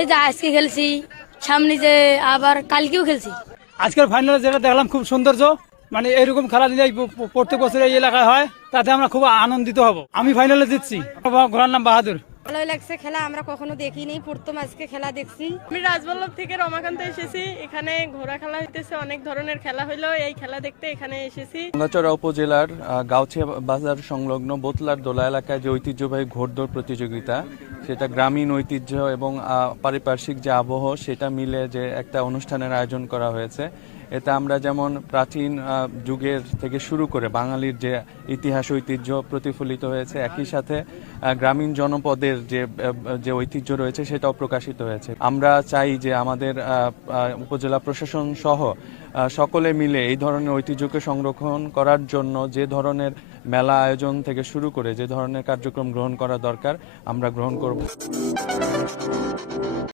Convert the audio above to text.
এই যে আজকে খেলছি, সামনে যে আবার কালকেও খেলছি। আজকের ফাইনালে যেটা দেখলাম খুব সৌন্দর্য, মানে এরকম খেলা যদি প্রত্যেক বছর এই এলাকায় হয় তাতে আমরা খুব আনন্দিত হব। আমি ফাইনালে জিতছি। ঘোড়ার নাম বাহাদুর। ভালোই লাগছে খেলা, আমরা কখনো দেখিনি, প্রথম আজকে খেলা দেখছি। আমি রাজবল্লভ থেকে রমাকান্ত এসেছি। এখানে ঘোড়া খেলা হইতেছে, অনেক ধরনের খেলা হইলো, এই খেলা দেখতে এখানে এসেছি। ভাঙ্গাচড়া উপজেলার গাউছিয়া বাজার সংলগ্ন বোতলার দোলা এলাকায় যে ঐতিহ্যবাহী ঘোড়দৌড় প্রতিযোগিতা, সেটা গ্রামীণ ঐতিহ্য এবং পারিপার্শ্বিক যে আবহ সেটা মিলে যে একটা অনুষ্ঠানের আয়োজন করা হয়েছে। এতে আমরা যেমন প্রাচীন যুগের থেকে শুরু করে বাঙালির যে ইতিহাস ঐতিহ্য প্রতিফলিত হয়েছে, একই সাথে গ্রামীণ জনপদের যে ঐতিহ্য রয়েছে সেটাও প্রকাশিত হয়েছে। আমরা চাই যে আমাদের উপজেলা প্রশাসন সহ সকলে মিলে এই ধরনের ঐতিহ্যকে সংরক্ষণ করার জন্য যে ধরনের মেলা আয়োজন থেকে শুরু করে যে ধরনের কার্যক্রম গ্রহণ করা দরকার আমরা গ্রহণ করব।